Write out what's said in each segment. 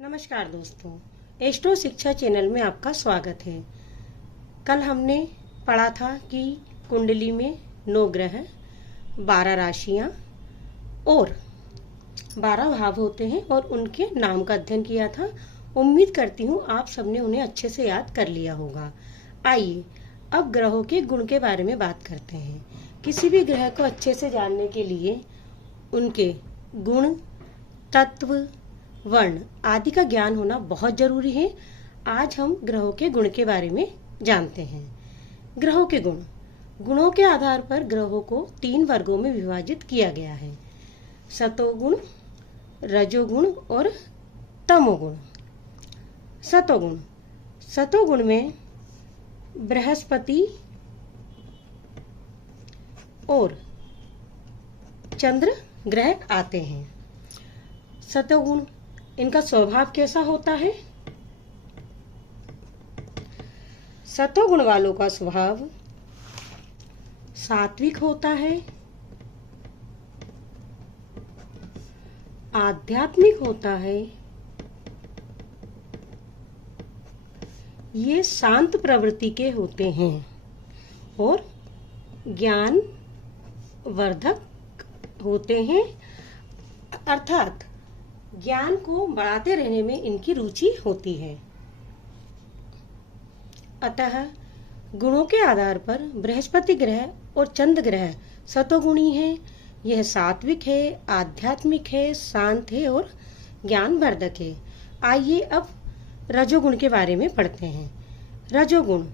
नमस्कार दोस्तों, एस्ट्रो शिक्षा चैनल में आपका स्वागत है। कल हमने पढ़ा था कि कुंडली में 9 ग्रह, 12 राशियां और 12 भाव होते हैं और उनके नाम का अध्ययन किया था। उम्मीद करती हूँ आप सबने उन्हें अच्छे से याद कर लिया होगा। आइए अब ग्रहों के गुण के बारे में बात करते हैं। किसी भी ग्रह को अच्छे से जानने के लिए उनके गुण, तत्व, वर्ण आदि का ज्ञान होना बहुत जरूरी है। आज हम ग्रहों के गुण के बारे में जानते हैं। ग्रहों के गुण, गुणों के आधार पर ग्रहों को 3 वर्गों में विभाजित किया गया है: सतोगुण, रजोगुण और तमोगुण। सतोगुण, सतोगुण में बृहस्पति और चंद्र ग्रह आते हैं। सतोगुण, इनका स्वभाव कैसा होता है? सतोगुण वालों का स्वभाव सात्विक होता है, आध्यात्मिक होता है, ये शांत प्रवृत्ति के होते हैं और ज्ञान वर्धक होते हैं, अर्थात ज्ञान को बढ़ाते रहने में इनकी रुचि होती है। अतः गुणों के आधार पर बृहस्पति ग्रह और चंद्र ग्रह सतोगुणी है। यह सात्विक है, आध्यात्मिक है, शांत है और ज्ञानवर्धक है। आइए अब रजोगुण के बारे में पढ़ते हैं। रजोगुण,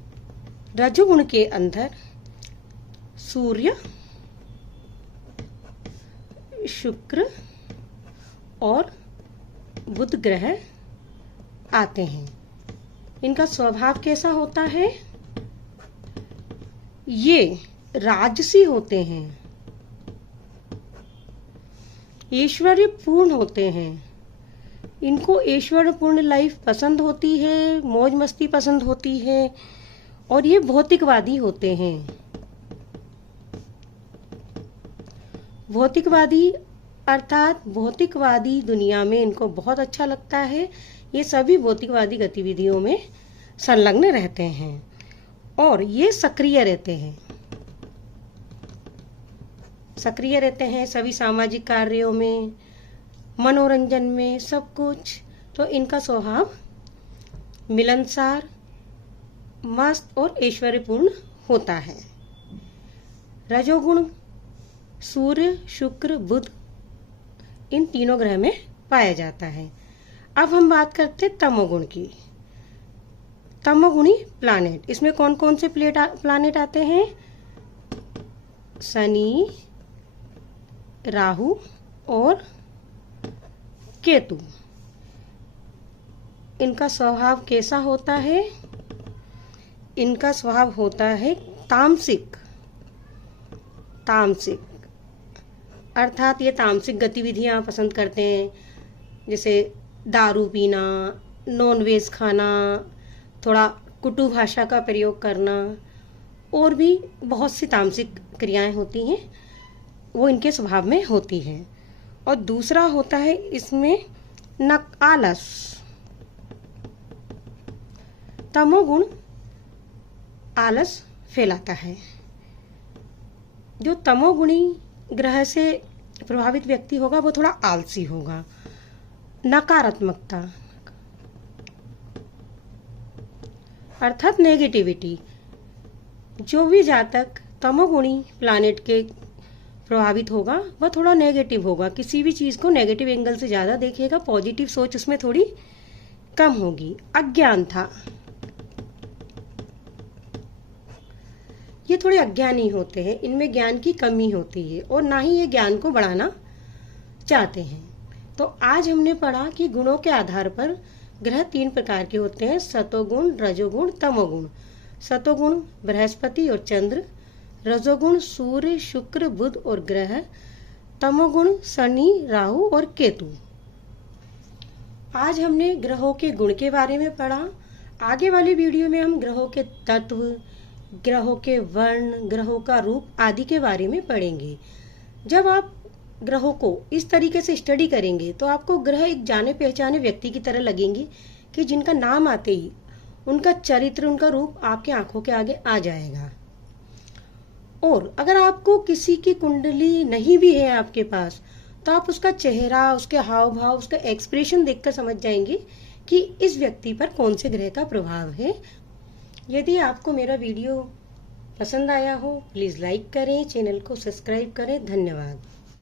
रजोगुण के अंदर सूर्य, शुक्र और बुध ग्रह आते हैं। इनका स्वभाव कैसा होता है? ये राजसी होते हैं, ऐश्वर्य पूर्ण होते हैं। इनको ऐश्वर्य पूर्ण लाइफ पसंद होती है, मौज मस्ती पसंद होती है और ये भौतिकवादी होते हैं। भौतिकवादी अर्थात भौतिकवादी दुनिया में इनको बहुत अच्छा लगता है। ये सभी भौतिकवादी गतिविधियों में संलग्न रहते हैं और ये सक्रिय रहते हैं। सक्रिय रहते हैं सभी सामाजिक कार्यों में, मनोरंजन में, सब कुछ। तो इनका स्वभाव मिलनसार, मस्त और ऐश्वर्यपूर्ण होता है। रजोगुण सूर्य, शुक्र, बुध इन तीनों ग्रह में पाया जाता है। अब हम बात करते हैं तमोगुण की। तमोगुणी प्लानेट, इसमें कौन कौन से प्लानेट आते हैं? शनि, राहु और केतु। इनका स्वभाव कैसा होता है? इनका स्वभाव होता है तामसिक। तामसिक अर्थात ये तामसिक गतिविधियां पसंद करते हैं, जैसे दारू पीना, नॉनवेज खाना, थोड़ा कुटु भाषा का प्रयोग करना और भी बहुत सी तामसिक क्रियाएं होती हैं, वो इनके स्वभाव में होती हैं। और दूसरा होता है इसमें आलस। तमोगुण आलस फैलाता है। जो तमोगुणी ग्रह से प्रभावित व्यक्ति होगा वो थोड़ा आलसी होगा। नकारात्मकता अर्थात नेगेटिविटी। जो भी जातक तमोगुणी प्लानेट के प्रभावित होगा वह थोड़ा नेगेटिव होगा, किसी भी चीज को नेगेटिव एंगल से ज्यादा देखेगा, पॉजिटिव सोच उसमें थोड़ी कम होगी। अज्ञानता, ये थोड़े अज्ञानी होते हैं, इनमें ज्ञान की कमी होती है और ना ही ये ज्ञान को बढ़ाना चाहते हैं। तो आज हमने पढ़ा कि गुणों के आधार पर ग्रह 3 प्रकार के होते हैं: सतोगुण, रजोगुण, तमोगुण। सतोगुण बृहस्पति और चंद्र, रजोगुण सूर्य, शुक्र, बुध और ग्रह, तमोगुण शनि, राहु और केतु। आज हमने ग्रहों के गुण के बारे में पढ़ा। आगे वाली वीडियो में हम ग्रहों के तत्व, ग्रहों के वर्ण, ग्रहों का रूप आदि के बारे में पढ़ेंगे। जब आप ग्रहों को इस तरीके से स्टडी करेंगे तो आपको ग्रह एक जाने पहचाने व्यक्ति की तरह लगेंगे कि जिनका नाम आते ही उनका चरित्र, उनका रूप आपके आंखों के आगे आ जाएगा। और अगर आपको किसी की कुंडली नहीं भी है आपके पास, तो आप उसका चेहरा, उसके हाव भाव, उसका एक्सप्रेशन देखकर समझ जाएंगे कि इस व्यक्ति पर कौन से ग्रह का प्रभाव है। यदि आपको मेरा वीडियो पसंद आया हो, प्लीज लाइक करें, चैनल को सब्सक्राइब करें। धन्यवाद।